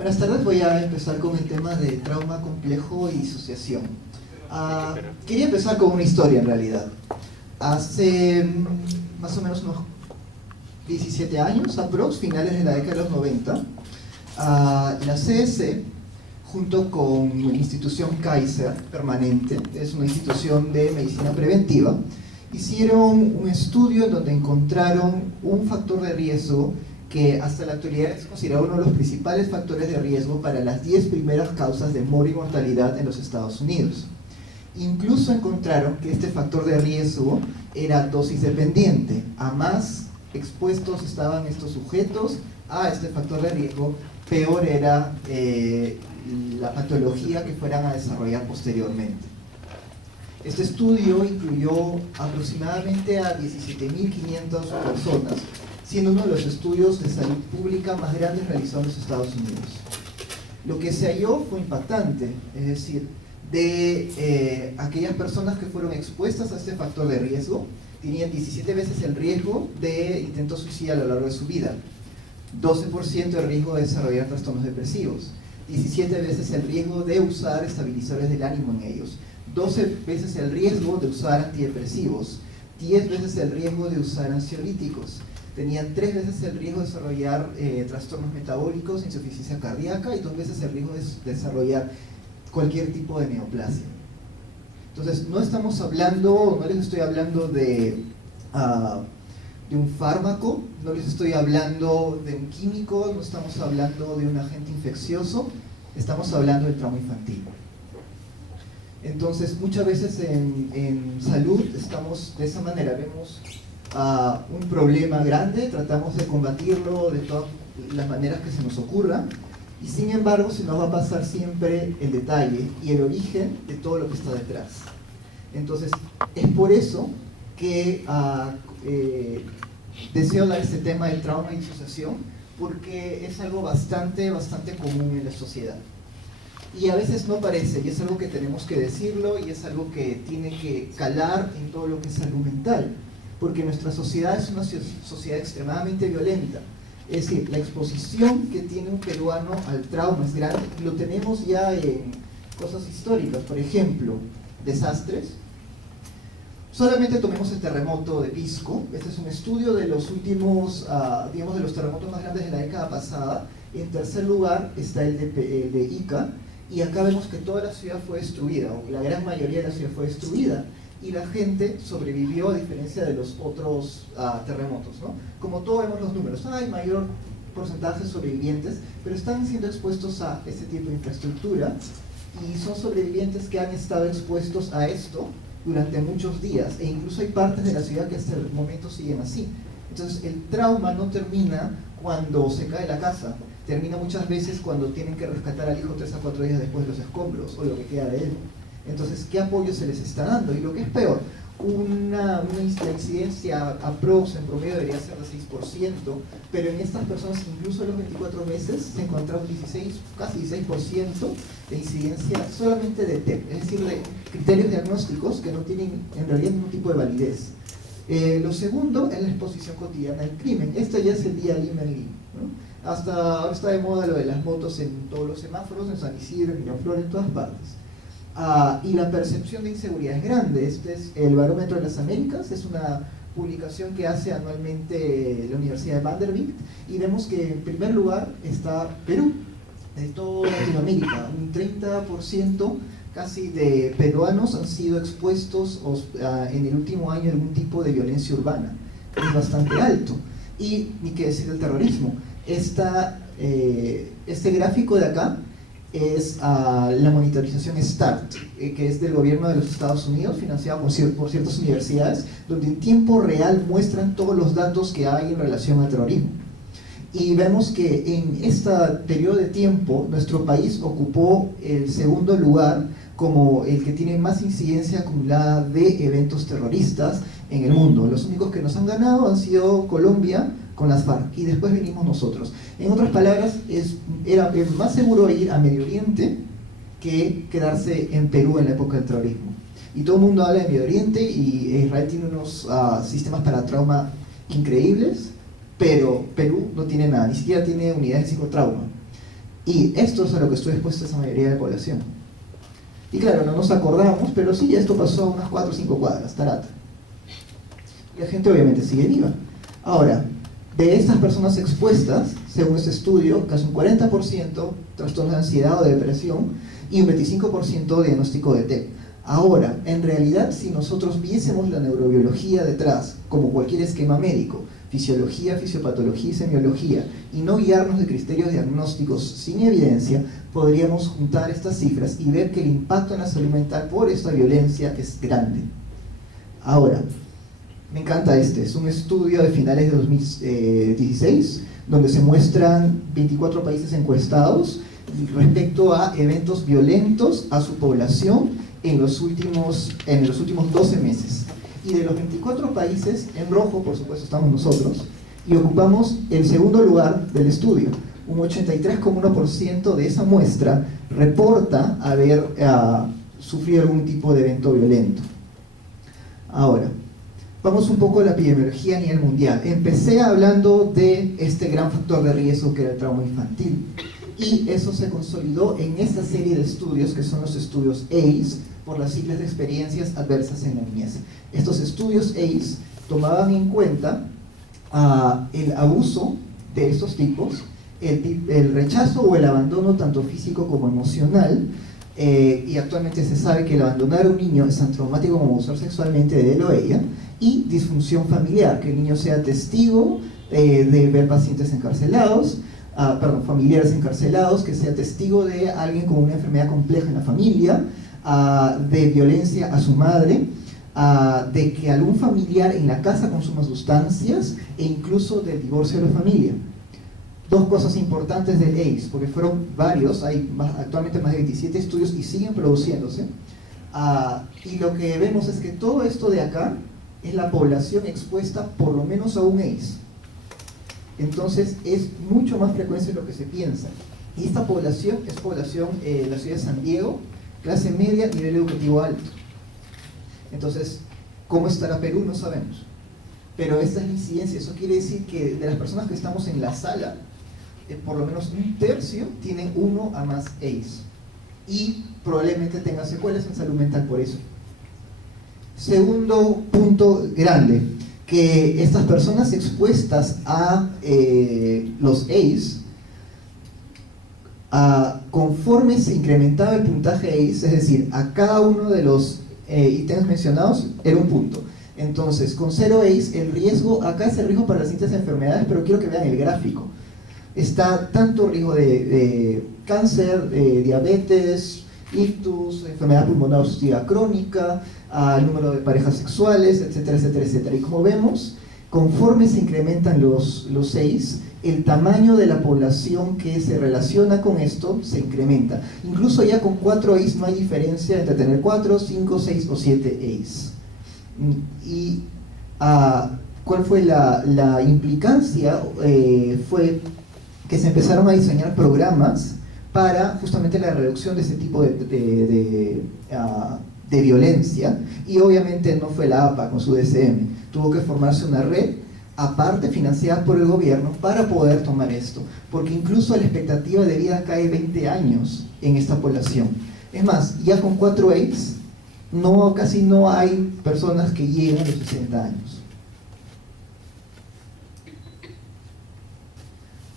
Buenas tardes, voy a empezar con el tema de trauma complejo y disociación. Quería empezar con una historia en realidad. Hace más o menos unos 17 años, finales de la década de los 90, la CS, junto con la institución Kaiser Permanente, es una institución de medicina preventiva, hicieron un estudio en donde encontraron un factor de riesgo que hasta la actualidad es considerado uno de los principales factores de riesgo para las 10 primeras causas de muerte y mortalidad en los Estados Unidos. Incluso encontraron que este factor de riesgo era dosis dependiente. A más expuestos estaban estos sujetos a este factor de riesgo, peor era la patología que fueran a desarrollar posteriormente. Este estudio incluyó aproximadamente a 17.500 personas, siendo uno de los estudios de salud pública más grandes realizados en los Estados Unidos. Lo que se halló fue impactante, es decir, de aquellas personas que fueron expuestas a este factor de riesgo, tenían 17 veces el riesgo de intento suicida a lo largo de su vida, 12% de riesgo de desarrollar trastornos depresivos, 17 veces el riesgo de usar estabilizadores del ánimo en ellos, 12 veces el riesgo de usar antidepresivos, 10 veces el riesgo de usar ansiolíticos, tenían 3 veces el riesgo de desarrollar trastornos metabólicos, insuficiencia cardíaca, y 2 veces el riesgo de desarrollar cualquier tipo de neoplasia. Entonces, no estamos hablando, no les estoy hablando de un fármaco, no les estoy hablando de un químico, no estamos hablando de un agente infeccioso, estamos hablando del trauma infantil. Entonces, muchas veces en salud estamos de esa manera, vemos un problema grande, tratamos de combatirlo de todas las maneras que se nos ocurra, y sin embargo se nos va a pasar siempre el detalle y el origen de todo lo que está detrás. Entonces, es por eso que deseo dar este tema del trauma y disociación, porque es algo bastante común en la sociedad. Y a veces no parece, y es algo que tenemos que decirlo, y es algo que tiene que calar en todo lo que es salud mental, porque nuestra sociedad es una sociedad extremadamente violenta. Es decir, la exposición que tiene un peruano al trauma es grande, y lo tenemos ya en cosas históricas, por ejemplo, desastres. Solamente tomemos el terremoto de Pisco. Este es un estudio de los últimos, digamos, de los terremotos más grandes de la década pasada. En tercer lugar está el de Ica, y acá vemos que toda la ciudad fue destruida, o la gran mayoría de la ciudad fue destruida, y la gente sobrevivió a diferencia de los otros terremotos, ¿no? Como todos vemos los números, hay mayor porcentaje de sobrevivientes, pero están siendo expuestos a este tipo de infraestructura, y son sobrevivientes que han estado expuestos a esto durante muchos días, e incluso hay partes de la ciudad que hasta el momento siguen así. Entonces, el trauma no termina cuando se cae la casa, termina muchas veces cuando tienen que rescatar al hijo 3 a 4 días después de los escombros, o lo que queda de él. Entonces, ¿qué apoyo se les está dando? Y lo que es peor, la incidencia en promedio debería ser de 6%, pero en estas personas, incluso a los 24 meses, se encontraba casi 16% de incidencia solamente de TEP, es decir, de criterios diagnósticos que no tienen en realidad ningún tipo de validez. Lo segundo es la exposición cotidiana al crimen. Este ya es el día Limenly, ¿no? Hasta ahora está de moda lo de las motos en todos los semáforos, en San Isidro, en Miraflores, en todas partes. Y la percepción de inseguridad es grande. Este es el Barómetro de las Américas, es una publicación que hace anualmente la Universidad de Vanderbilt, y vemos que en primer lugar está Perú, de toda Latinoamérica. Un 30% casi de peruanos han sido expuestos en el último año a algún tipo de violencia urbana. Es bastante alto. Y ni qué decir del terrorismo. Este gráfico de acá es la monitorización START, que es del gobierno de los Estados Unidos, financiado por ciertas universidades, donde en tiempo real muestran todos los datos que hay en relación al terrorismo. Y vemos que en este periodo de tiempo nuestro país ocupó el segundo lugar como el que tiene más incidencia acumulada de eventos terroristas en el mundo. Los únicos que nos han ganado han sido Colombia con las FARC, y después venimos nosotros. En otras palabras, era más seguro ir a Medio Oriente que quedarse en Perú en la época del terrorismo. Y todo el mundo habla de Medio Oriente, y Israel tiene unos sistemas para trauma increíbles, pero Perú no tiene nada, ni siquiera tiene unidades de psicotrauma. Y esto es a lo que estoy expuesta esa mayoría de la población. Y claro, no nos acordamos, pero sí, esto pasó a unas 4 o 5 cuadras, Tarata. Y la gente obviamente sigue viva. Ahora, de estas personas expuestas, según este estudio, casi un 40% trastornos de ansiedad o de depresión y un 25% diagnóstico de TEP. Ahora, en realidad, si nosotros viésemos la neurobiología detrás, como cualquier esquema médico, fisiología, fisiopatología y semiología, y no guiarnos de criterios diagnósticos sin evidencia, podríamos juntar estas cifras y ver que el impacto en la salud mental por esta violencia es grande. Ahora, me encanta es un estudio de finales de 2016, donde se muestran 24 países encuestados respecto a eventos violentos a su población en los últimos 12 meses. Y de los 24 países, en rojo, por supuesto, estamos nosotros, y ocupamos el segundo lugar del estudio. Un 83,1% de esa muestra reporta haber sufrido algún tipo de evento violento. Ahora, vamos un poco a la epidemiología a nivel mundial. Empecé hablando de este gran factor de riesgo que era el trauma infantil. Y eso se consolidó en esta serie de estudios, que son los estudios ACE, por las siglas de experiencias adversas en la niñez. Estos estudios ACE tomaban en cuenta el abuso de estos tipos, el rechazo o el abandono tanto físico como emocional, y actualmente se sabe que el abandonar a un niño es tan traumático como abusar sexualmente de él o ella, y disfunción familiar, que el niño sea testigo de ver pacientes encarcelados, familiares encarcelados, que sea testigo de alguien con una enfermedad compleja en la familia, de violencia a su madre, de que algún familiar en la casa consuma sustancias e incluso del divorcio de la familia. Dos cosas importantes del ACE, porque fueron varios, hay actualmente más de 27 estudios y siguen produciéndose, y lo que vemos es que todo esto de acá es la población expuesta por lo menos a un ACE. Entonces es mucho más frecuente de lo que se piensa. Y esta población es población de la ciudad de San Diego, clase media, nivel educativo alto. Entonces, ¿cómo estará Perú? No sabemos. Pero esta es la incidencia. Eso quiere decir que de las personas que estamos en la sala, por lo menos un tercio tienen 1 a más ACE. Y probablemente tengan secuelas en salud mental por eso. Segundo punto grande, que estas personas expuestas a los ACE, conforme se incrementaba el puntaje ACE, es decir, a cada uno de los ítems mencionados era un punto. Entonces, con 0 ACE, el riesgo, acá es el riesgo para las distintas enfermedades, pero quiero que vean el gráfico. Está tanto riesgo de cáncer, diabetes, ictus, enfermedad pulmonar obstructiva crónica, al número de parejas sexuales, etcétera, etcétera, etcétera. Y como vemos, conforme se incrementan los ACE, el tamaño de la población que se relaciona con esto se incrementa. Incluso ya con 4 ACE no hay diferencia entre tener 4, 5, 6 o 7 ACE. Y ¿cuál fue la implicancia? Fue que se empezaron a diseñar programas para justamente la reducción de ese tipo de violencia, y obviamente no fue la APA con su DSM, tuvo que formarse una red aparte financiada por el gobierno para poder tomar esto, porque incluso la expectativa de vida cae 20 años en esta población. Es más, ya con 4 ACE casi no hay personas que lleguen a los 60 años.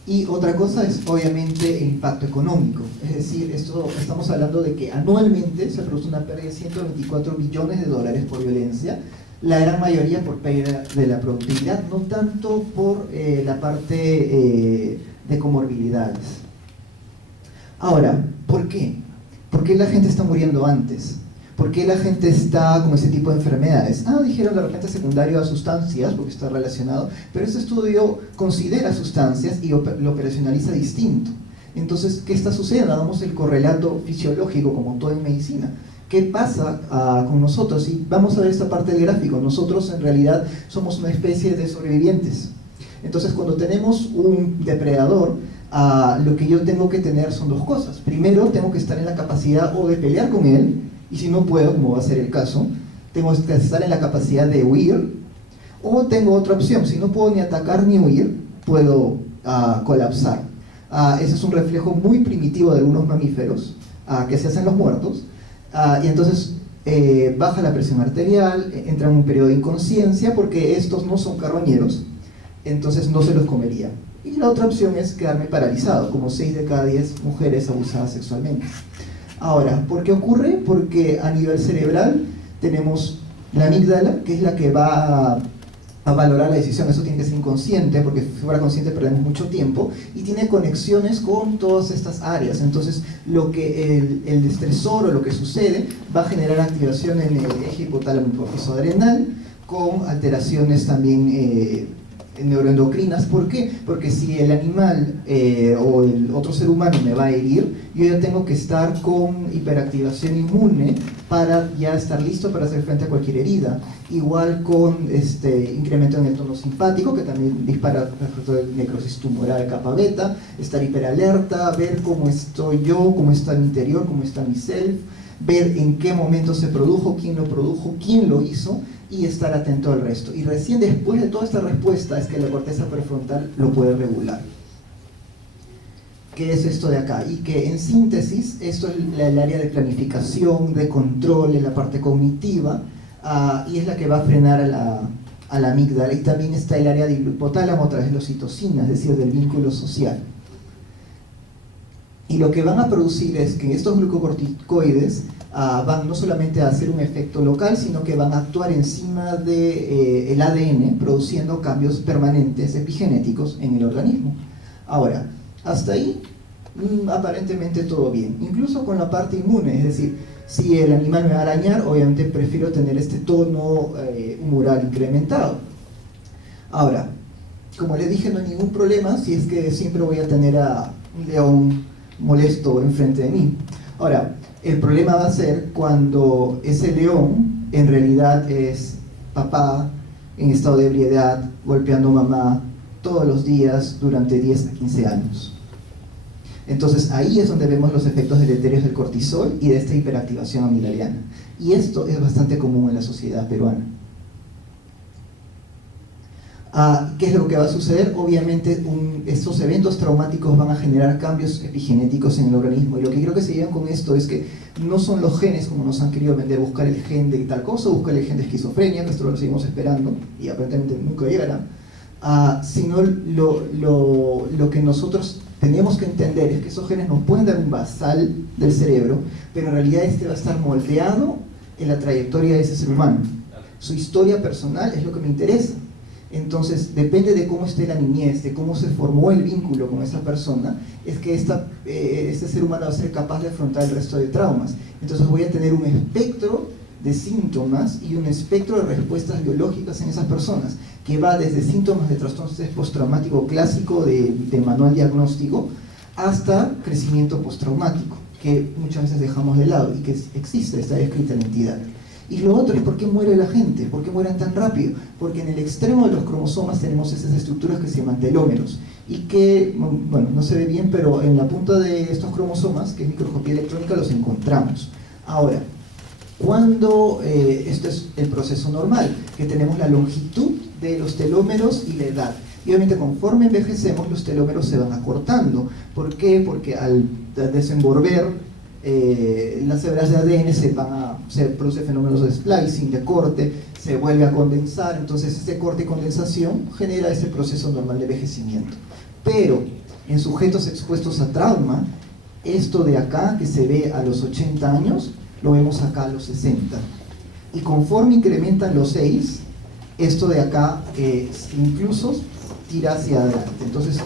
Y otra cosa es obviamente el impacto económico, es decir, estamos hablando de que anualmente se produce una pérdida de 124 billones de dólares por violencia, la gran mayoría por pérdida de la productividad, no tanto por la parte de comorbilidades. Ahora, ¿por qué? ¿Por qué la gente está muriendo antes? ¿Por qué la gente está con ese tipo de enfermedades? Dijeron de repente secundario a sustancias, porque está relacionado, pero este estudio considera sustancias y lo operacionaliza distinto. Entonces, ¿qué está sucediendo? Hagamos el correlato fisiológico, como todo en medicina. ¿Qué pasa con nosotros? Y vamos a ver esta parte del gráfico. Nosotros en realidad somos una especie de sobrevivientes. Entonces, cuando tenemos un depredador, lo que yo tengo que tener son dos cosas. Primero, tengo que estar en la capacidad o de pelear con él, y si no puedo, como va a ser el caso, tengo que estar en la capacidad de huir, o tengo otra opción, si no puedo ni atacar ni huir, puedo colapsar. Ese es un reflejo muy primitivo de algunos mamíferos que se hacen los muertos. Y entonces baja la presión arterial, entra en un periodo de inconsciencia porque estos no son carroñeros, entonces no se los comería. Y la otra opción es quedarme paralizado, como 6 de cada 10 mujeres abusadas sexualmente. Ahora, ¿por qué ocurre? Porque a nivel cerebral tenemos la amígdala, que es la que va a valorar la decisión. Eso tiene que ser inconsciente, porque si fuera consciente perdemos mucho tiempo, y tiene conexiones con todas estas áreas. Entonces, lo que el estresor o lo que sucede va a generar activación en el eje hipotálamo hipófiso adrenal, con alteraciones también neuroendocrinas. ¿Por qué? Porque si el animal o el otro ser humano me va a herir, yo ya tengo que estar con hiperactivación inmune para ya estar listo para hacer frente a cualquier herida. Igual con incremento en el tono simpático, que también dispara el necrosis tumoral capa beta, estar hiperalerta, ver cómo estoy yo, cómo está mi interior, cómo está mi self, ver en qué momento se produjo, quién lo hizo, y estar atento al resto. Y recién después de toda esta respuesta es que la corteza prefrontal lo puede regular. ¿Qué es esto de acá? Y que en síntesis, esto es el área de planificación, de control, en la parte cognitiva, y es la que va a frenar a la amígdala. Y también está el área del hipotálamo a través de la oxitocina, es decir, del vínculo social. Y lo que van a producir es que estos glucocorticoides van no solamente a hacer un efecto local, sino que van a actuar encima del ADN, produciendo cambios permanentes epigenéticos en el organismo. Ahora, hasta ahí aparentemente todo bien, incluso con la parte inmune, es decir, si el animal me va a arañar, obviamente prefiero tener este tono humoral incrementado. Ahora, como les dije, no hay ningún problema si es que siempre voy a tener a un león molesto enfrente de mí. Ahora, el problema va a ser cuando ese león en realidad es papá en estado de ebriedad, golpeando a mamá todos los días durante 10 a 15 años. Entonces ahí es donde vemos los efectos deleterios del cortisol y de esta hiperactivación amigdaliana. Y esto es bastante común en la sociedad peruana. ¿Qué es lo que va a suceder? Obviamente estos eventos traumáticos van a generar cambios epigenéticos en el organismo, y lo que creo que se llevan con esto es que no son los genes como nos han querido vender, buscar el gen de tal cosa, buscar el gen de esquizofrenia, que esto lo seguimos esperando y aparentemente nunca llegará, sino lo que nosotros tenemos que entender es que esos genes nos pueden dar un basal del cerebro, pero en realidad este va a estar moldeado en la trayectoria de ese ser humano. Su historia personal es lo que me interesa. Entonces, depende de cómo esté la niñez, de cómo se formó el vínculo con esa persona, es que este ser humano va a ser capaz de afrontar el resto de traumas. Entonces voy a tener un espectro de síntomas y un espectro de respuestas biológicas en esas personas, que va desde síntomas de trastorno postraumático clásico de manual diagnóstico, hasta crecimiento postraumático, que muchas veces dejamos de lado y que existe, está descrita en la entidad. Y lo otro es por qué muere la gente, por qué mueren tan rápido, porque en el extremo de los cromosomas tenemos esas estructuras que se llaman telómeros, y que, bueno, no se ve bien, pero en la punta de estos cromosomas, que es microscopía electrónica, los encontramos. Ahora, cuando esto es el proceso normal, que tenemos la longitud de los telómeros y la edad, y obviamente conforme envejecemos los telómeros se van acortando. ¿Por qué? Porque al desenvolver las hebras de ADN se produce fenómenos de splicing, de corte, se vuelve a condensar, entonces este corte y condensación genera ese proceso normal de envejecimiento. Pero en sujetos expuestos a trauma, esto de acá que se ve a los 80 años, lo vemos acá a los 60. Y conforme incrementan los 6, esto de acá incluso tira hacia adelante. Entonces,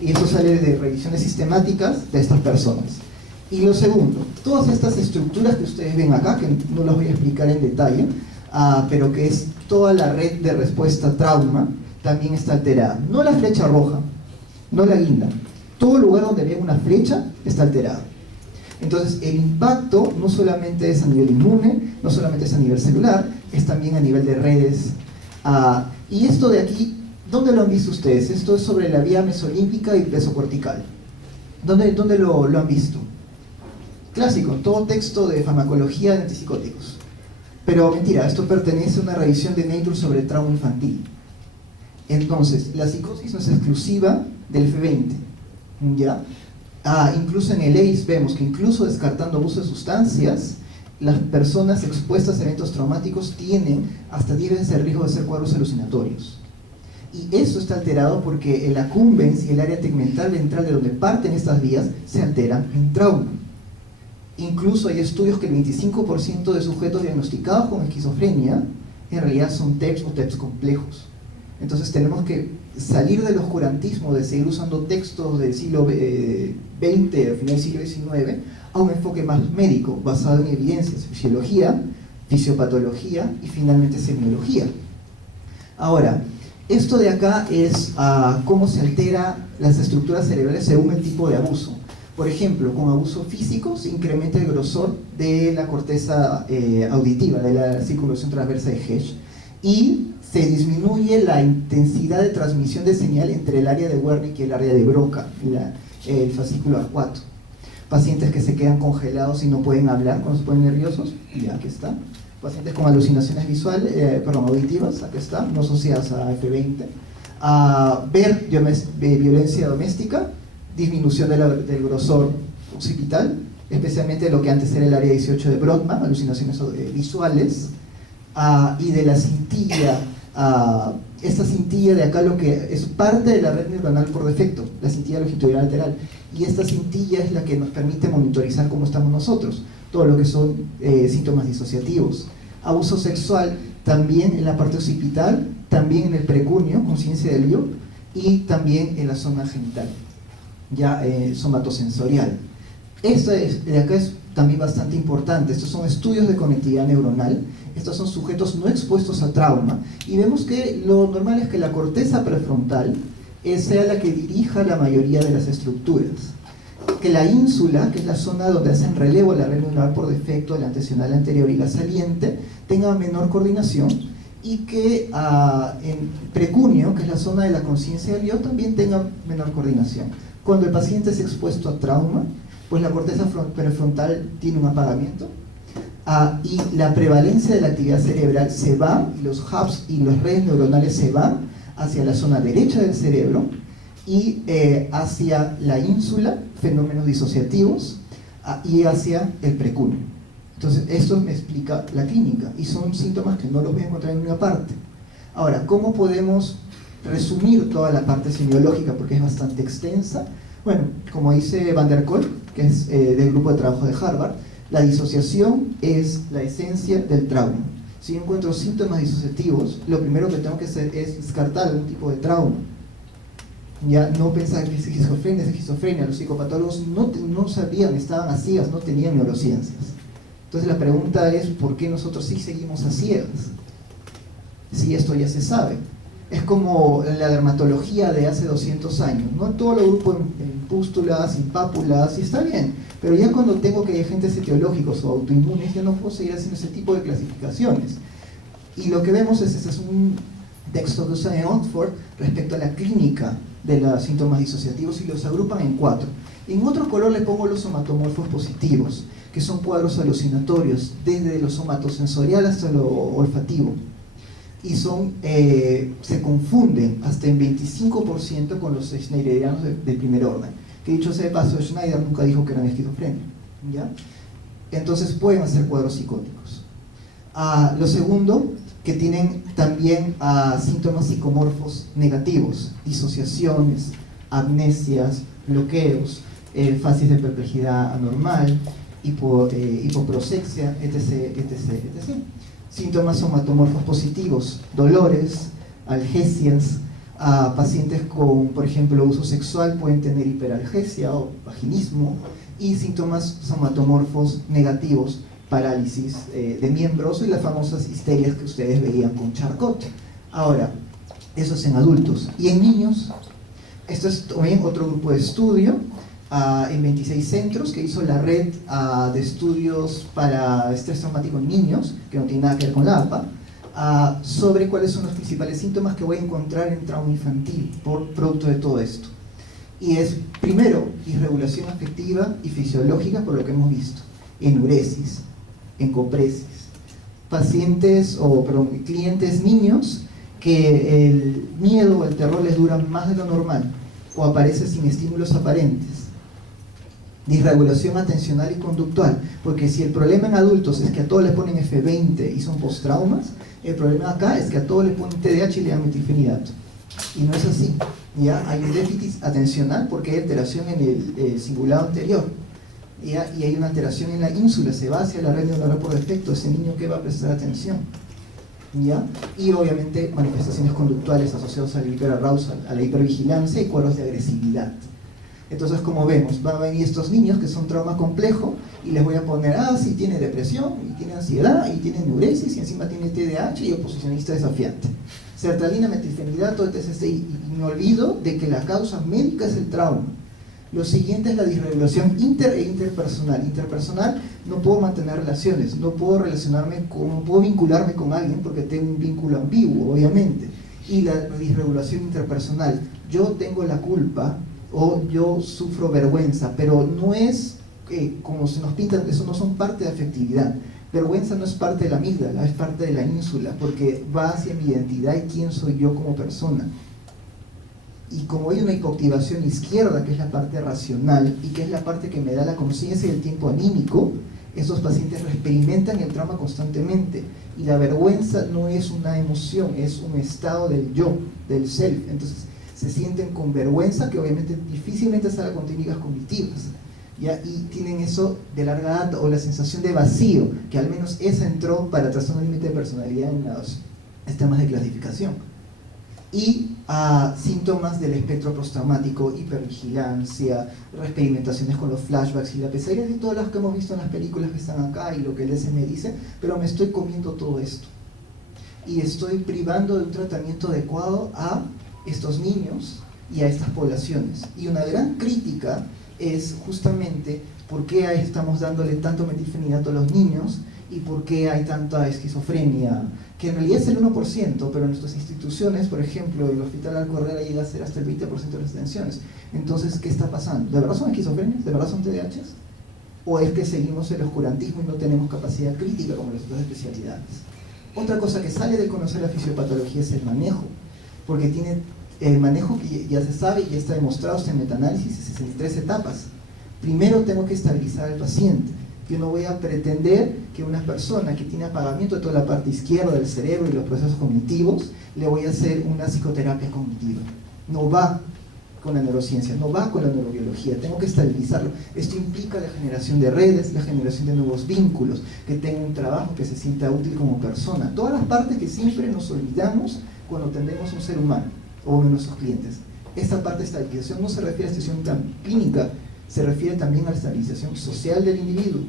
y eso sale de revisiones sistemáticas de estas personas. Y lo segundo, todas estas estructuras que ustedes ven acá, que no las voy a explicar en detalle, pero que es toda la red de respuesta a trauma, también está alterada. No la flecha roja, no la guinda. Todo lugar donde vean una flecha está alterado. Entonces el impacto no solamente es a nivel inmune, no solamente es a nivel celular, es también a nivel de redes. Y esto de aquí, ¿dónde lo han visto ustedes? Esto es sobre la vía mesolímbica y pesocortical. ¿Dónde lo han visto? Clásico, todo texto de farmacología de antipsicóticos. Pero mentira, esto pertenece a una revisión de Nature sobre trauma infantil. Entonces, la psicosis no es exclusiva del F20. ¿ya? Incluso en el ACE vemos que incluso descartando abuso de sustancias, las personas expuestas a eventos traumáticos tienen hasta 10 veces el riesgo de hacer cuadros alucinatorios. Y eso está alterado porque el accumbens y el área tegmental ventral de donde parten estas vías se alteran en trauma. Incluso hay estudios que el 25% de sujetos diagnosticados con esquizofrenia en realidad son TEPS o TEPS complejos. Entonces tenemos que salir del oscurantismo de seguir usando textos del siglo XX, al final del siglo XIX, a un enfoque más médico, basado en evidencias, fisiología, fisiopatología y finalmente semiología. Ahora, esto de acá es cómo se altera las estructuras cerebrales según el tipo de abuso. Por ejemplo, con abuso físico se incrementa el grosor de la corteza auditiva, de la circunvolución transversa de Hesch, y se disminuye la intensidad de transmisión de señal entre el área de Wernicke y el área de Broca, el fascículo arcuato. Pacientes que se quedan congelados y no pueden hablar cuando se ponen nerviosos, y aquí está. Pacientes con alucinaciones visuales, auditivas, aquí está, no asociadas a F20. Ver violencia doméstica, disminución del grosor occipital, especialmente lo que antes era el área 18 de Brodmann, alucinaciones visuales, y de la cintilla. Esta cintilla de acá lo que es parte de la red neuronal por defecto, la cintilla longitudinal lateral, y esta cintilla es la que nos permite monitorizar cómo estamos nosotros, todo lo que son síntomas disociativos. Abuso sexual también en la parte occipital, también en el precunio, conciencia del yo, y también en la zona genital, ya somatosensorial. Esto de acá es también bastante importante. Estos son estudios de conectividad neuronal. Estos son sujetos no expuestos a trauma, y vemos que lo normal es que la corteza prefrontal sea la que dirija la mayoría de las estructuras, que la ínsula, que es la zona donde hacen relevo la red neuronal por defecto, la antesional anterior y la saliente, tenga menor coordinación, y que en precunio, que es la zona de la conciencia del yo, también tenga menor coordinación. Cuando el paciente es expuesto a trauma, pues la corteza prefrontal tiene un apagamiento, y la prevalencia de la actividad cerebral se va, y los hubs y las redes neuronales se van hacia la zona derecha del cerebro y hacia la ínsula, fenómenos disociativos, y hacia el precunio. Entonces, esto me explica la clínica, y son síntomas que no los voy a encontrar en ninguna parte. Ahora, ¿cómo podemos resumir toda la parte semiológica? Porque es bastante extensa. Bueno, como dice Van der Kolk, que es del grupo de trabajo de Harvard, la disociación es la esencia del trauma. Si yo encuentro síntomas disociativos, lo primero que tengo que hacer es descartar algún tipo de trauma. Ya no pensar que es esquizofrenia. Los psicopatólogos no sabían, estaban a ciegas, no tenían neurociencias. Entonces la pregunta es, ¿por qué nosotros sí seguimos a ciegas? Si esto ya se sabe. Es como la dermatología de hace 200 años, ¿no? Todo lo grupo en pústulas, en pápulas, y está bien, pero ya cuando tengo que hay agentes etiológicos o autoinmunes, ya no puedo seguir haciendo ese tipo de clasificaciones. Y lo que vemos es un texto que usa en Oxford respecto a la clínica de los síntomas disociativos, y los agrupan en 4. En otro color le pongo los somatomorfos positivos, que son cuadros alucinatorios, desde lo somatosensorial hasta lo olfativo. Y se confunden hasta en 25% con los schneiderianos del primer orden, que dicho sea de paso, Schneider nunca dijo que eran esquizofrenia, ¿ya? Entonces pueden hacer cuadros psicóticos. Lo segundo, que tienen también síntomas psicomorfos negativos, disociaciones, amnesias, bloqueos, fases de perplejidad anormal, hipoprosexia, etc., etc., etc. Síntomas somatomorfos positivos, dolores, algesias. Pacientes con, por ejemplo, uso sexual pueden tener hiperalgesia o vaginismo, y síntomas somatomorfos negativos, parálisis de miembros y las famosas histerias que ustedes veían con Charcot. Ahora, eso es en adultos. Y en niños, esto es también otro grupo de estudio, en 26 centros que hizo la red de estudios para estrés traumático en niños, que no tiene nada que ver con la APA, sobre cuáles son los principales síntomas que voy a encontrar en trauma infantil por producto de todo esto. Y es, primero, irregulación afectiva y fisiológica, por lo que hemos visto, enuresis, encopresis, clientes niños que el miedo o el terror les dura más de lo normal, o aparece sin estímulos aparentes. Disregulación atencional y conductual, porque si el problema en adultos es que a todos les ponen F20 y son postraumas, el problema acá es que a todos les ponen TDAH y le dan metilfenidato. Y no es así, ¿ya? Hay un déficit atencional porque hay alteración en el cingulado anterior, ¿ya? Y hay una alteración en la ínsula, se va hacia la red neuronal por defecto, ese niño que va a prestar atención, ¿ya? Y obviamente manifestaciones conductuales asociadas al hiperarousal, a la hipervigilancia y cuadros de agresividad. Entonces, como vemos, van a venir estos niños que son trauma complejo y les voy a poner, sí, tiene depresión, y tiene ansiedad, y tiene enuresis, y encima tiene TDAH y oposicionista desafiante. Sertralina, metilfenidato, etc. Y me olvido de que la causa médica es el trauma. Lo siguiente es la disregulación interpersonal. Interpersonal, no puedo mantener relaciones, no puedo no puedo vincularme con alguien porque tengo un vínculo ambiguo, obviamente. Y la disregulación interpersonal, yo tengo la culpa o yo sufro vergüenza, pero no es como se nos pinta, eso no son parte de afectividad. Vergüenza no es parte de la amígdala, es parte de la ínsula, porque va hacia mi identidad y quién soy yo como persona. Y como hay una hipoactivación izquierda, que es la parte racional, y que es la parte que me da la conciencia y el tiempo anímico, estos pacientes experimentan el trauma constantemente. Y la vergüenza no es una emoción, es un estado del yo, del self. Entonces, se sienten con vergüenza, que obviamente difícilmente sale con técnicas cognitivas, ¿ya? Y tienen eso de larga data, o la sensación de vacío, que al menos esa entró para trastorno límite de personalidad en los sistemas de clasificación. Y síntomas del espectro postraumático, hipervigilancia, reexperimentaciones con los flashbacks y la pesadilla de todas las que hemos visto en las películas que están acá y lo que el DSM dice, pero me estoy comiendo todo esto. Y estoy privando de un tratamiento adecuado a estos niños y a estas poblaciones. Y una gran crítica es justamente por qué estamos dándole tanto metilfenidato a los niños y por qué hay tanta esquizofrenia, que en realidad es el 1%, pero en nuestras instituciones, por ejemplo, el Hospital Alcorrera llega a ser hasta el 20% de las detenciones. Entonces, ¿qué está pasando? ¿De verdad son esquizofrenias? ¿De verdad son TDAHs? ¿O es que seguimos el oscurantismo y no tenemos capacidad crítica como las otras especialidades? Otra cosa que sale de conocer la fisiopatología es el manejo, porque tiene el manejo que ya se sabe y ya está demostrado en metaanálisis, es en 3 etapas. Primero tengo que estabilizar al paciente. Yo no voy a pretender que una persona que tiene apagamiento de toda la parte izquierda del cerebro y los procesos cognitivos, le voy a hacer una psicoterapia cognitiva. No va con la neurociencia, no va con la neurobiología, tengo que estabilizarlo. Esto implica la generación de redes, la generación de nuevos vínculos, que tenga un trabajo, que se sienta útil como persona. Todas las partes que siempre nos olvidamos cuando atendemos a un ser humano o uno de nuestros clientes. Esta parte de estabilización no se refiere a estabilización clínica, se refiere también a la estabilización social del individuo.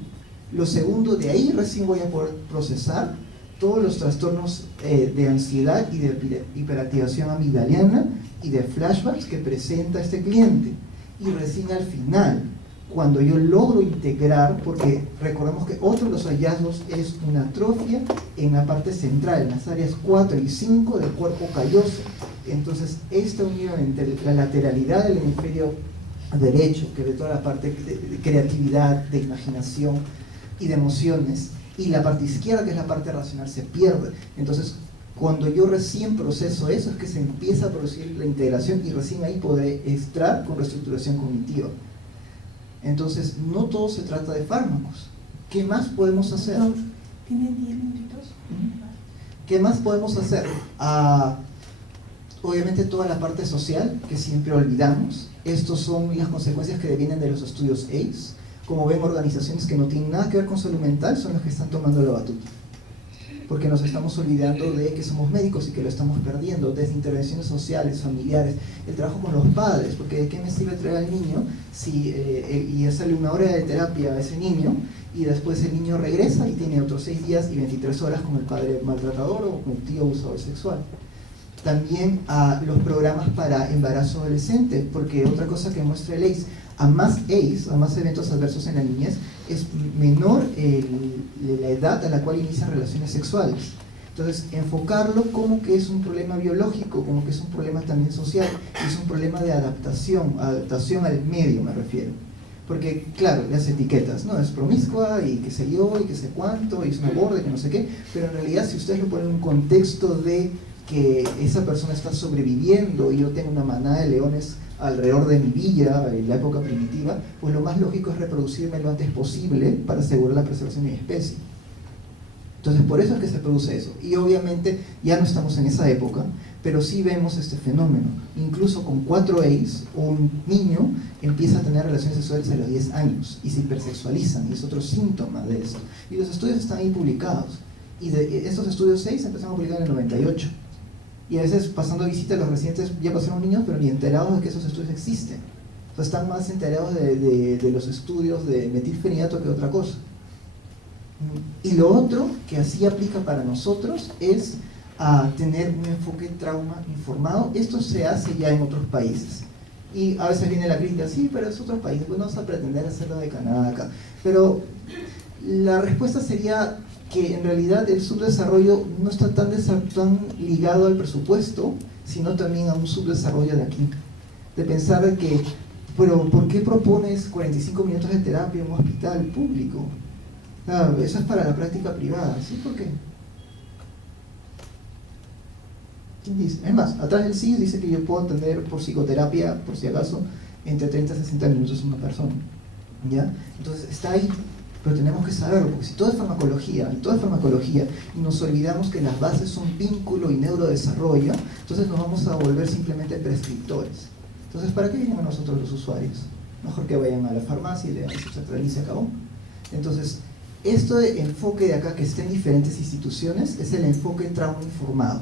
Lo segundo, de ahí recién voy a poder procesar todos los trastornos de ansiedad y de hiperactivación amigdaliana y de flashbacks que presenta este cliente. Y recién al final, cuando yo logro integrar, porque recordemos que otro de los hallazgos es una atrofia en la parte central, en las áreas 4 y 5 del cuerpo calloso. Entonces, esta unión entre la lateralidad del hemisferio derecho, que ve toda la parte de creatividad, de imaginación y de emociones, y la parte izquierda, que es la parte racional, se pierde. Entonces, cuando yo recién proceso eso, es que se empieza a producir la integración y recién ahí podré extraer con reestructuración cognitiva. Entonces, no todo se trata de fármacos. ¿Qué más podemos hacer? ¿Tienen 10 minutitos? ¿Qué más podemos hacer? Obviamente toda la parte social, que siempre olvidamos. Estos son las consecuencias que vienen de los estudios ACE. Como ven, organizaciones que no tienen nada que ver con salud mental son las que están tomando la batuta. Porque nos estamos olvidando de que somos médicos y que lo estamos perdiendo, desde intervenciones sociales, familiares, el trabajo con los padres, porque ¿de qué me sirve traer al niño y hacerle 1 hora de terapia a ese niño y después el niño regresa y tiene otros 6 días y 23 horas con el padre maltratador o con el tío abusador sexual? También a los programas para embarazo adolescente, porque otra cosa que muestra el ACE, a más eventos adversos en la niñez, es menor la edad a la cual inician relaciones sexuales. Entonces, enfocarlo como que es un problema biológico, como que es un problema también social, es un problema de adaptación al medio, me refiero. Porque, claro, las etiquetas, ¿no? Es promiscua y qué sé yo, y qué sé cuánto, y es una gorda, y que no sé qué, pero en realidad si ustedes lo ponen en un contexto de que esa persona está sobreviviendo y yo tengo una manada de leones alrededor de mi villa, en la época primitiva, pues lo más lógico es reproducirme lo antes posible para asegurar la preservación de mi especie. Entonces, por eso es que se produce eso. Y obviamente ya no estamos en esa época, pero sí vemos este fenómeno. Incluso con 4 A's, un niño empieza a tener relaciones sexuales a los 10 años y se hipersexualizan, y es otro síntoma de eso. Y los estudios están ahí publicados. Y de estos estudios 6 se empezaron a publicar en el 98. Y a veces, pasando visita a los residentes, ya pasaron niños, pero ni enterados de que esos estudios existen. O sea, están más enterados de los estudios de metilfenidato que otra cosa. Y lo otro que así aplica para nosotros es a tener un enfoque trauma informado. Esto se hace ya en otros países. Y a veces viene la crítica, sí, pero es otros países, pues no vamos a pretender hacerlo de Canadá acá. Pero la respuesta sería que en realidad el subdesarrollo no está tan ligado al presupuesto, sino también a un subdesarrollo de aquí. De pensar de que, pero ¿por qué propones 45 minutos de terapia en un hospital público? Claro, eso es para la práctica privada, ¿sí? ¿Por qué? ¿Quién dice? Es más, atrás del CIS dice que yo puedo atender por psicoterapia, por si acaso, entre 30 y 60 minutos a una persona, ¿ya? Entonces está ahí, pero tenemos que saberlo, porque si todo es farmacología, y nos olvidamos que las bases son vínculo y neurodesarrollo, entonces nos vamos a volver simplemente prescriptores. Entonces, ¿para qué vienen a nosotros los usuarios? Mejor que vayan a la farmacia y lean Subcentralin y se acabó. Entonces, esto de enfoque de acá, que está en diferentes instituciones, es el enfoque trauma informado.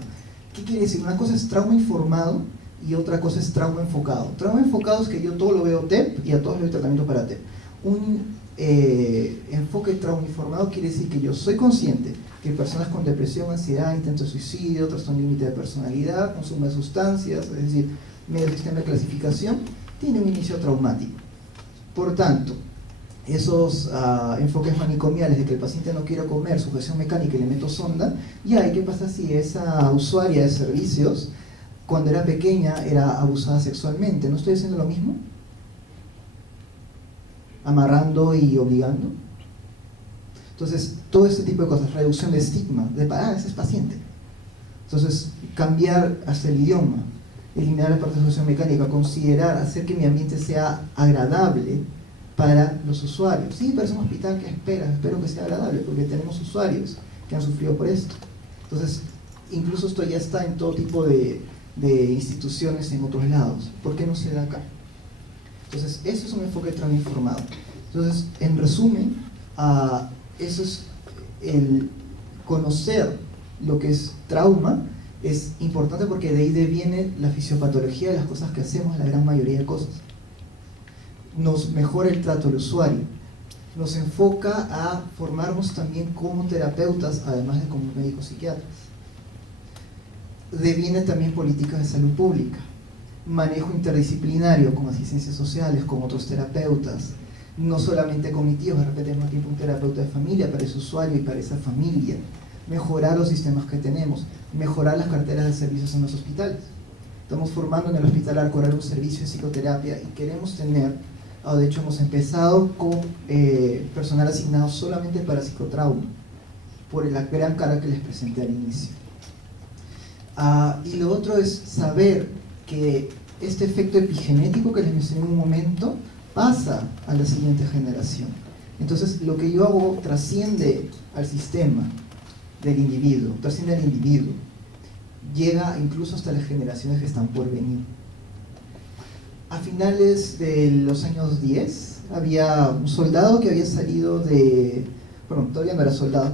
¿Qué quiere decir? Una cosa es trauma informado y otra cosa es trauma enfocado. Trauma enfocado es que yo todo lo veo TEP y a todos le doy tratamiento para TEP. Un enfoque trauma informado quiere decir que yo soy consciente que personas con depresión, ansiedad, intento de suicidio, trastorno límite de personalidad, consumo de sustancias, es decir, medio sistema de clasificación, tiene un inicio traumático. Por tanto, esos enfoques manicomiales de que el paciente no quiere comer, sujeción mecánica y le meto sonda, ¿y qué pasa si esa usuaria de servicios, cuando era pequeña, era abusada sexualmente? ¿No estoy haciendo lo mismo? Amarrando y obligando. Entonces, todo este tipo de cosas, reducción de estigma, de ese es paciente. Entonces, cambiar hasta el idioma, eliminar la parte de sujeción mecánica, considerar, hacer que mi ambiente sea agradable para los usuarios. Sí, pero es un hospital que espero que sea agradable, porque tenemos usuarios que han sufrido por esto. Entonces, incluso esto ya está en todo tipo de instituciones en otros lados. ¿Por qué no se da acá? Entonces, eso es un enfoque trauma informado. Entonces, en resumen, eso es el conocer lo que es trauma, es importante porque de ahí deviene la fisiopatología de las cosas que hacemos, la gran mayoría de cosas. Nos mejora el trato al usuario, nos enfoca a formarnos también como terapeutas, además de como médicos psiquiatras. Deviene también políticas de salud pública, manejo interdisciplinario con asistencias sociales, con otros terapeutas, no solamente cognitivos, de repente al mismo tiempo un terapeuta de familia para ese usuario y para esa familia, mejorar los sistemas que tenemos, mejorar las carteras de servicios en los hospitales. Estamos formando en el Hospital Arcorar un servicio de psicoterapia y queremos tener, de hecho hemos empezado con personal asignado solamente para psicotrauma, por la gran cara que les presenté al inicio. Y lo otro es saber que este efecto epigenético que les mencioné en un momento pasa a la siguiente generación. Entonces lo que yo hago trasciende al sistema del individuo, trasciende al individuo, llega incluso hasta las generaciones que están por venir. A finales de los años 10 había un soldado que había salido todavía no era soldado,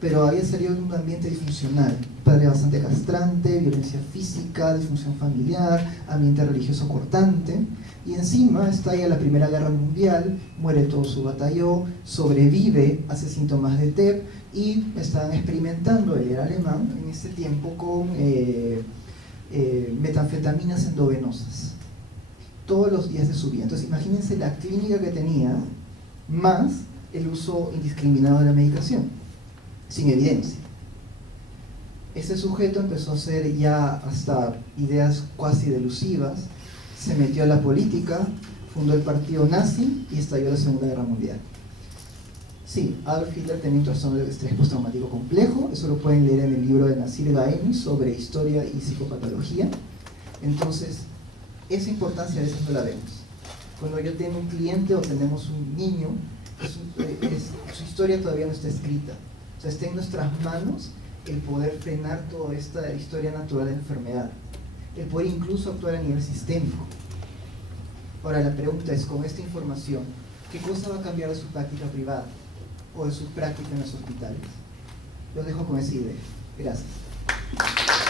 pero había salido de un ambiente disfuncional, padre bastante castrante, violencia física, disfunción familiar, ambiente religioso cortante, y encima estalla la Primera Guerra Mundial, muere todo su batallón, sobrevive, hace síntomas de TEP, y estaban experimentando, él era alemán, en este tiempo con metanfetaminas endovenosas, todos los días de su vida. Entonces imagínense la clínica que tenía, más el uso indiscriminado de la medicación, sin evidencia. Este sujeto empezó a hacer ya hasta ideas cuasi delusivas, se metió a la política, fundó el partido nazi y estalló la Segunda Guerra Mundial. Sí, Adolf Hitler tenía un trastorno de estrés postraumático complejo, eso lo pueden leer en el libro de Nasir Gaemi sobre historia y psicopatología. Entonces, esa importancia a veces no la vemos. Cuando yo tengo un cliente o tenemos un niño, su historia todavía no está escrita. O sea, está en nuestras manos el poder frenar toda esta historia natural de enfermedad, el poder incluso actuar a nivel sistémico. Ahora la pregunta es, con esta información, ¿qué cosa va a cambiar de su práctica privada o de su práctica en los hospitales? Los dejo con esa idea. Gracias.